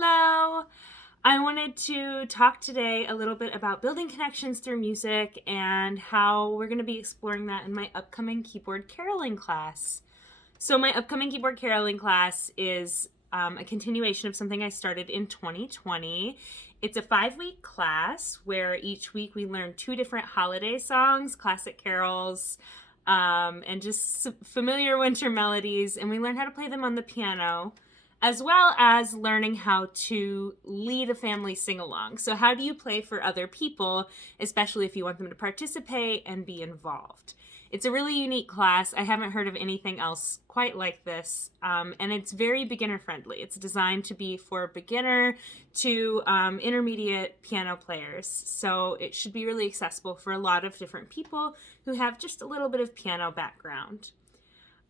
Hello! I wanted to talk today a little bit about building connections through music and how we're going to be exploring that in my upcoming keyboard caroling class. So my upcoming keyboard caroling class is a continuation of something I started in 2020. It's a 5-week class where each week we learn 2 different holiday songs, classic carols, and just familiar winter melodies, and we learn how to play them on the piano, as well as learning how to lead a family sing-along. So how do you play for other people, especially if you want them to participate and be involved? It's a really unique class. I haven't heard of anything else quite like this, and it's very beginner-friendly. It's designed to be for beginner to intermediate piano players, so it should be really accessible for a lot of different people who have just a little bit of piano background.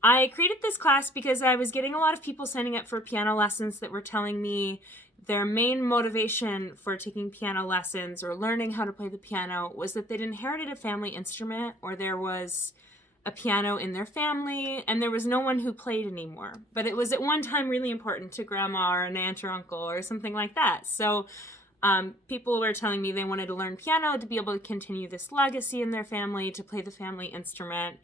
I created this class because I was getting a lot of people signing up for piano lessons that were telling me their main motivation for taking piano lessons or learning how to play the piano was that they'd inherited a family instrument, or there was a piano in their family and there was no one who played anymore. But it was at one time really important to grandma or an aunt or uncle or something like that. So people were telling me they wanted to learn piano to be able to continue this legacy in their family, to play the family instrument,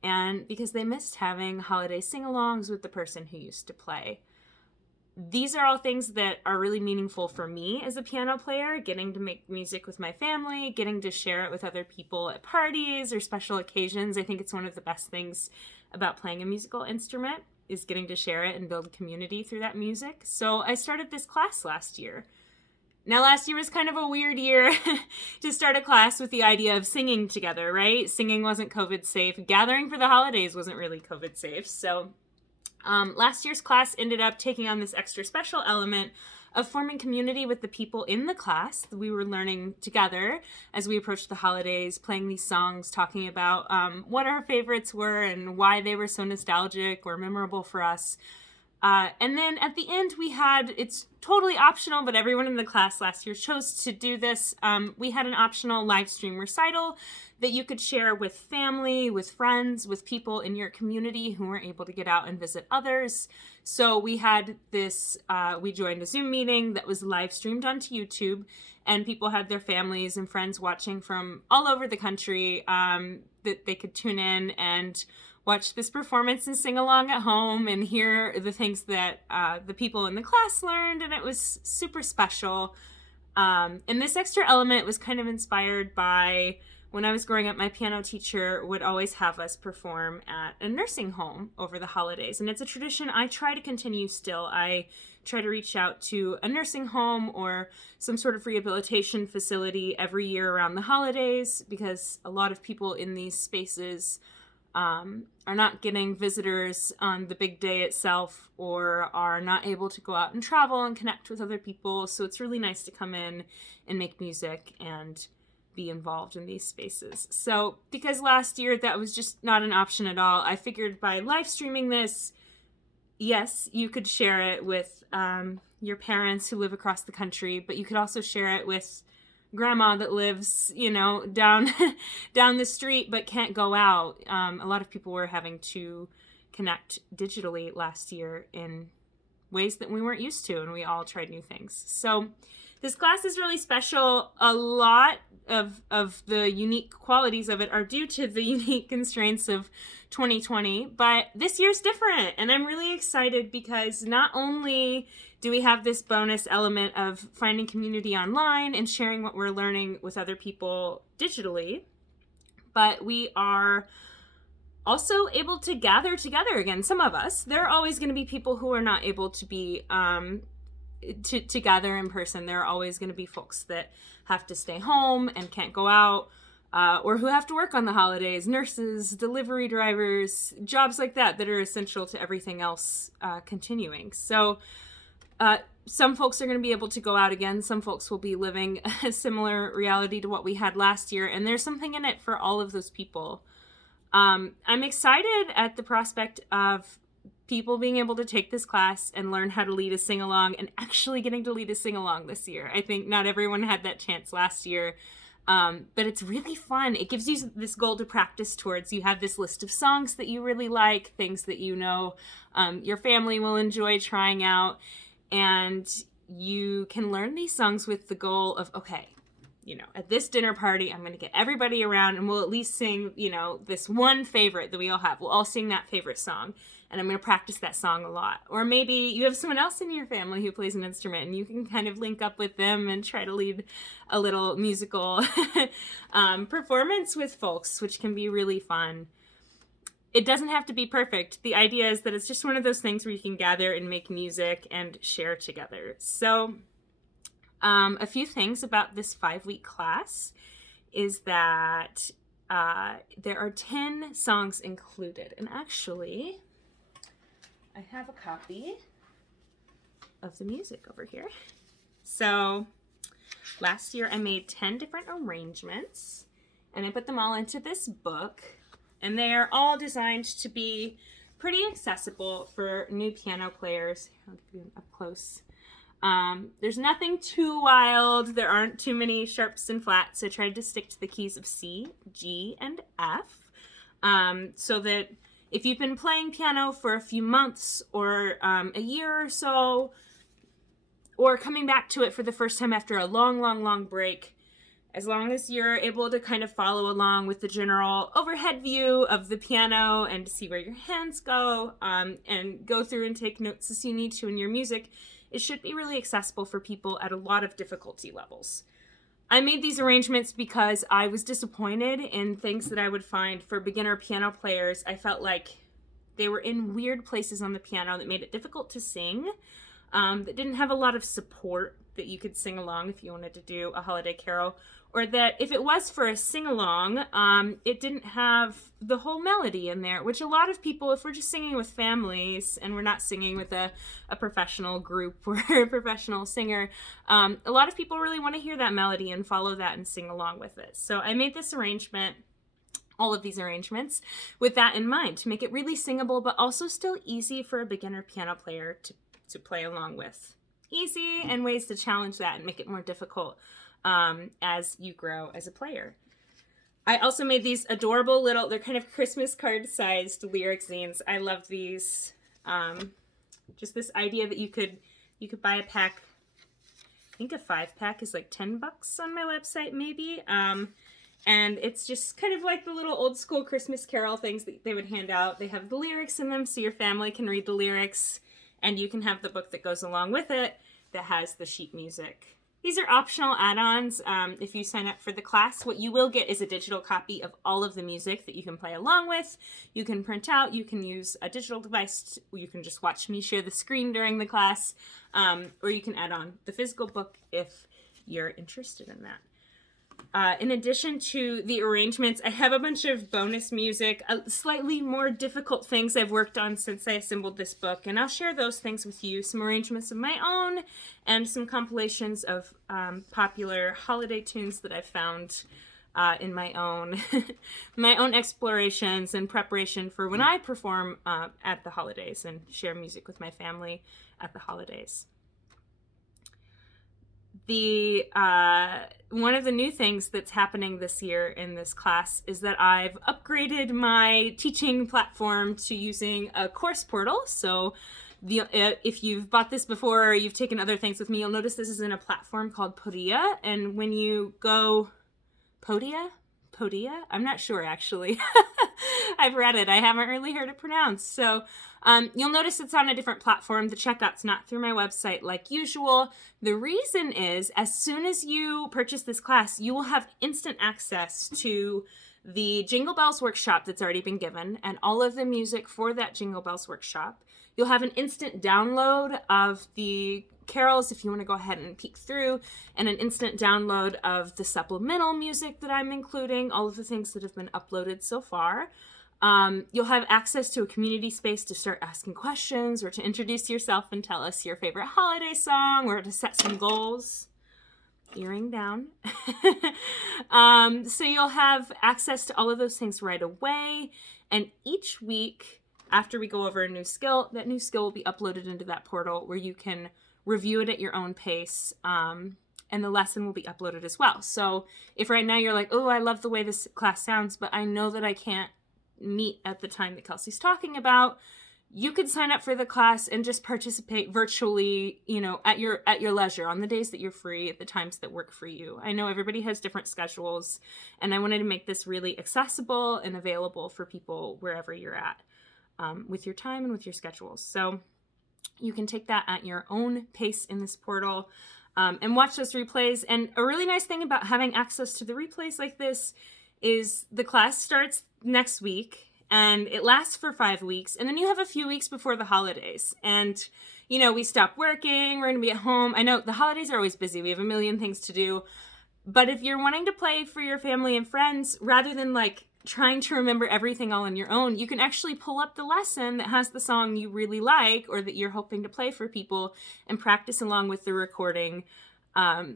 and because they missed having holiday sing-alongs with the person who used to play. These are all things that are really meaningful for me as a piano player, getting to make music with my family, getting to share it with other people at parties or special occasions. I think it's one of the best things about playing a musical instrument, is getting to share it and build a community through that music. So I started this class last year. Now, last year was kind of a weird year to start a class with the idea of singing together, right? Singing wasn't COVID safe. Gathering for the holidays wasn't really COVID safe. So last year's class ended up taking on this extra special element of forming community with the people in the class. We were learning together as we approached the holidays, playing these songs, talking about what our favorites were and why they were so nostalgic or memorable for us. And then at the end it's totally optional, but everyone in the class last year chose to do this. We had an optional live stream recital that you could share with family, with friends, with people in your community who weren't able to get out and visit others. So we had this, we joined a Zoom meeting that was live streamed onto YouTube, and people had their families and friends watching from all over the country, that they could tune in and watch this performance and sing along at home and hear the things that the people in the class learned, and it was super special. And this extra element was kind of inspired by when I was growing up, my piano teacher would always have us perform at a nursing home over the holidays, and it's a tradition I try to continue still. I try to reach out to a nursing home or some sort of rehabilitation facility every year around the holidays, because a lot of people in these spaces are not getting visitors on the big day itself, or are not able to go out and travel and connect with other people. So it's really nice to come in and make music and be involved in these spaces. So because last year that was just not an option at all, I figured by live streaming this, yes, you could share it with your parents who live across the country, but you could also share it with grandma that lives, down the street but can't go out. A lot of people were having to connect digitally last year in ways that we weren't used to, and we all tried new things. So this class is really special. A lot of the unique qualities of it are due to the unique constraints of 2020, but this year's different, and I'm really excited because not only do we have this bonus element of finding community online and sharing what we're learning with other people digitally, but we are also able to gather together again. Some of us, there are always going to be people who are not able to be to gather in person. There are always going to be folks that have to stay home and can't go out, or who have to work on the holidays, nurses, delivery drivers, jobs like that are essential to everything else continuing. So some folks are going to be able to go out again. Some folks will be living a similar reality to what we had last year, and there's something in it for all of those people. I'm excited at the prospect of people being able to take this class and learn how to lead a sing-along, and actually getting to lead a sing-along this year. I think not everyone had that chance last year, but it's really fun. It gives you this goal to practice towards. You have this list of songs that you really like, things that your family will enjoy trying out, and you can learn these songs with the goal of, okay, at this dinner party, I'm going to get everybody around and we'll at least sing, this one favorite that we all have. We'll all sing that favorite song, and I'm going to practice that song a lot. Or maybe you have someone else in your family who plays an instrument, and you can kind of link up with them and try to lead a little musical performance with folks, which can be really fun. It doesn't have to be perfect. The idea is that it's just one of those things where you can gather and make music and share together. So a few things about this 5-week class is that there are 10 songs included. And actually, I have a copy of the music over here. So last year I made 10 different arrangements, and I put them all into this book. And they are all designed to be pretty accessible for new piano players. I'll give you up close. There's nothing too wild. There aren't too many sharps and flats. I tried to stick to the keys of C, G, and F, so that if you've been playing piano for a few months or a year or so, or coming back to it for the first time after a long, long, long break, as long as you're able to kind of follow along with the general overhead view of the piano and to see where your hands go, and go through and take notes as you need to in your music, it should be really accessible for people at a lot of difficulty levels. I made these arrangements because I was disappointed in things that I would find for beginner piano players. I felt like they were in weird places on the piano that made it difficult to sing, that didn't have a lot of support that you could sing along if you wanted to do a holiday carol, or that if it was for a sing-along, it didn't have the whole melody in there, which a lot of people, if we're just singing with families and we're not singing with a professional group or a professional singer, a lot of people really want to hear that melody and follow that and sing along with it. So I made this arrangement, all of these arrangements, with that in mind, to make it really singable, but also still easy for a beginner piano player to play along with. Easy, and ways to challenge that and make it more difficult as you grow as a player. I also made these adorable little, they're kind of Christmas card sized lyric zines. I love these. Just this idea that you could buy a pack. I think a 5-pack is like $10 on my website maybe. And it's just kind of like the little old school Christmas carol things that they would hand out. They have the lyrics in them so your family can read the lyrics, and you can have the book that goes along with it that has the sheet music. These are optional add-ons. If you sign up for the class, what you will get is a digital copy of all of the music that you can play along with. You can print out, you can use a digital device, you can just watch me share the screen during the class, or you can add on the physical book if you're interested in that. In addition to the arrangements, I have a bunch of bonus music, slightly more difficult things I've worked on since I assembled this book, and I'll share those things with you, some arrangements of my own, and some compilations of popular holiday tunes that I've found in my own my own explorations and preparation for when I perform at the holidays and share music with my family at the holidays. The one of the new things that's happening this year in this class is that I've upgraded my teaching platform to using a course portal. So if you've bought this before or you've taken other things with me, you'll notice this is in a platform called Podia. And when you go Podia? I'm not sure actually. I've read it. I haven't really heard it pronounced. So you'll notice it's on a different platform. The checkout's not through my website like usual. The reason is, as soon as you purchase this class, you will have instant access to the Jingle Bells workshop that's already been given and all of the music for that Jingle Bells workshop. You'll have an instant download of the carols if you want to go ahead and peek through, and an instant download of the supplemental music that I'm including, all of the things that have been uploaded so far. You'll have access to a community space to start asking questions or to introduce yourself and tell us your favorite holiday song or to set some goals. Earring down. So you'll have access to all of those things right away, and each week after we go over a new skill, that new skill will be uploaded into that portal where you can review it at your own pace, and the lesson will be uploaded as well. So if right now you're like, oh, I love the way this class sounds, but I know that I can't meet at the time that Kelsey's talking about, You could sign up for the class and just participate virtually, at your leisure, on the days that you're free, at the times that work for you. I know everybody has different schedules, and I wanted to make this really accessible and available for people wherever you're at, with your time and with your schedules. So you can take that at your own pace in this portal, and watch those replays. And a really nice thing about having access to the replays like this is the class starts next week, and it lasts for 5 weeks, and then you have a few weeks before the holidays. And, we stop working, we're going to be at home. I know the holidays are always busy. We have a million things to do. But if you're wanting to play for your family and friends, rather than trying to remember everything all on your own, you can actually pull up the lesson that has the song you really like or that you're hoping to play for people and practice along with the recording,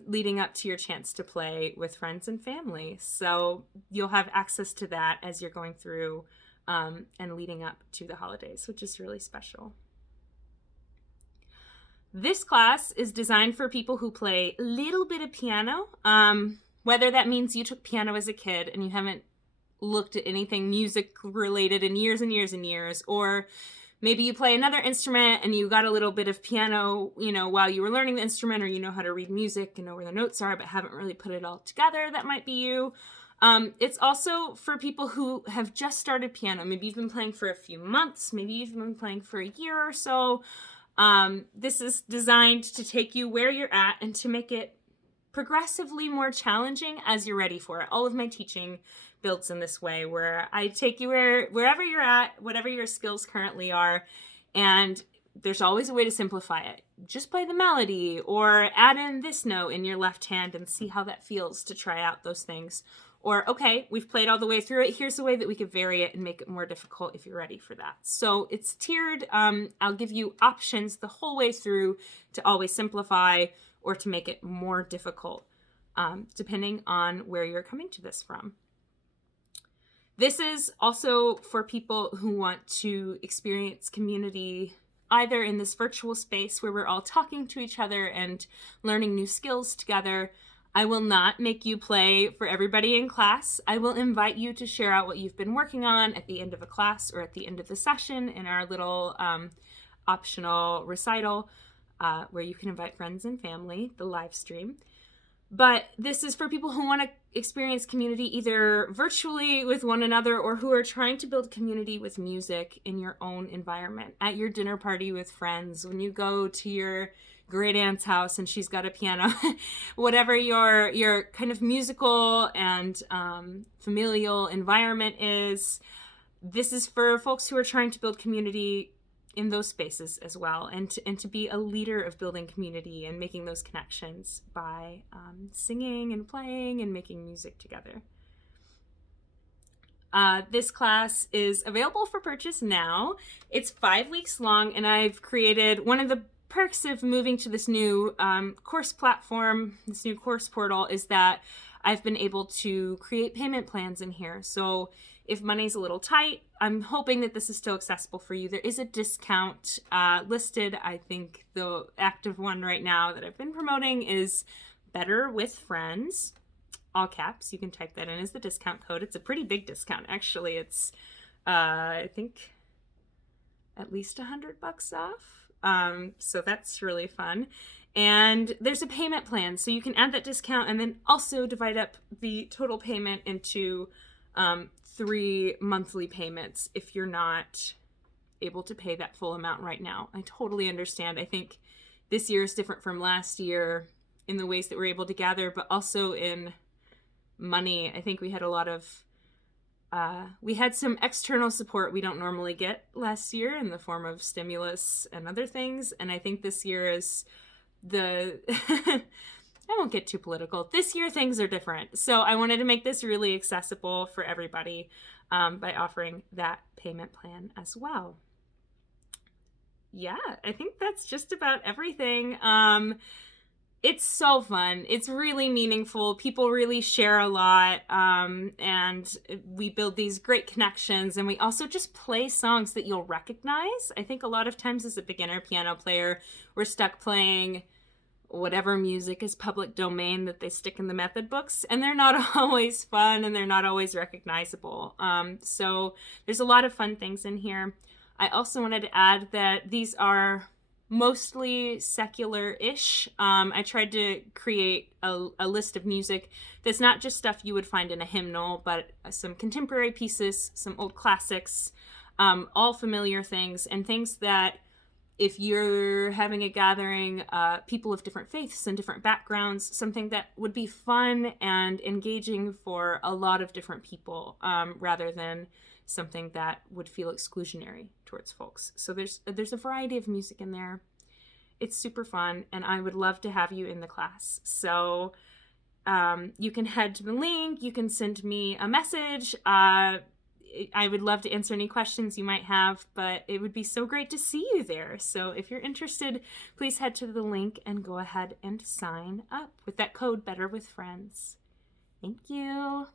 leading up to your chance to play with friends and family. So you'll have access to that as you're going through and leading up to the holidays, which is really special. This class is designed for people who play a little bit of piano, whether that means you took piano as a kid and you haven't looked at anything music related in years and years and years, or maybe you play another instrument and you got a little bit of piano, while you were learning the instrument, or you know how to read music and know where the notes are, but haven't really put it all together. That might be you. It's also for people who have just started piano. Maybe you've been playing for a few months. Maybe you've been playing for a year or so. This is designed to take you where you're at and to make it progressively more challenging as you're ready for it. All of my teaching builds in this way, where I take you wherever you're at, whatever your skills currently are, and there's always a way to simplify it. Just play the melody, or add in this note in your left hand and see how that feels to try out those things. Or, okay, we've played all the way through it. Here's a way that we could vary it and make it more difficult if you're ready for that. So it's tiered. I'll give you options the whole way through to always simplify or to make it more difficult, depending on where you're coming to this from. This is also for people who want to experience community either in this virtual space where we're all talking to each other and learning new skills together. I will not make you play for everybody in class. I will invite you to share out what you've been working on at the end of a class or at the end of the session in our little optional recital where you can invite friends and family, the live stream. But this is for people who want to experience community either virtually with one another or who are trying to build community with music in your own environment, at your dinner party with friends, when you go to your great aunt's house and she's got a piano, whatever your kind of musical and familial environment is. This is for folks who are trying to build community in those spaces as well, and to be a leader of building community and making those connections by singing and playing and making music together. This class is available for purchase now. It's 5 weeks long, and I've created one of the perks of moving to this new course platform, this new course portal, is that I've been able to create payment plans in here. So if money's a little tight, I'm hoping that this is still accessible for you. There is a discount listed. I think the active one right now that I've been promoting is Better with Friends, all caps. You can type that in as the discount code. It's a pretty big discount, actually. It's, I think, at least $100 off. So that's really fun. And there's a payment plan, so you can add that discount and then also divide up the total payment into 3 monthly payments if you're not able to pay that full amount right now. I totally understand. I think this year is different from last year in the ways that we're able to gather, but also in money. I think we had a lot of we had some external support we don't normally get last year in the form of stimulus and other things. And I think this year is I won't get too political. This year things are different. So I wanted to make this really accessible for everybody by offering that payment plan as well. Yeah, I think that's just about everything. It's so fun. It's really meaningful. People really share a lot, and we build these great connections, and we also just play songs that you'll recognize. I think a lot of times as a beginner piano player, we're stuck playing whatever music is public domain that they stick in the method books, and they're not always fun and they're not always recognizable. So there's a lot of fun things in here. I also wanted to add that these are mostly secular-ish. I tried to create a list of music that's not just stuff you would find in a hymnal, but some contemporary pieces, some old classics, all familiar things, and things that if you're having a gathering, people of different faiths and different backgrounds, something that would be fun and engaging for a lot of different people, rather than something that would feel exclusionary towards folks. So there's a variety of music in there. It's super fun, and I would love to have you in the class. So you can head to the link. You can send me a message. I would love to answer any questions you might have, but it would be so great to see you there. So if you're interested, please head to the link and go ahead and sign up with that code Better with Friends. Thank you.